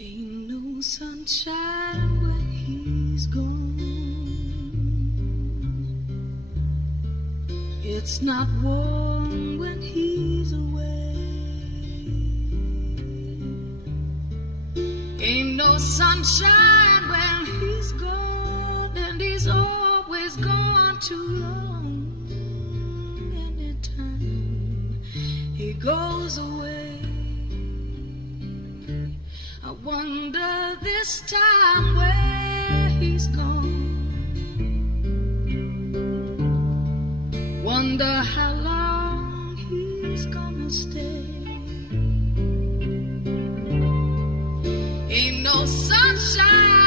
Ain't no sunshine when he's gone. It's not warm when he's away. Ain't no sunshine when he's gone, and he's always gone too long. Anytime he goes away, I wonder this time where he's gone. Wonder how long he's gonna stay. Ain't no sunshine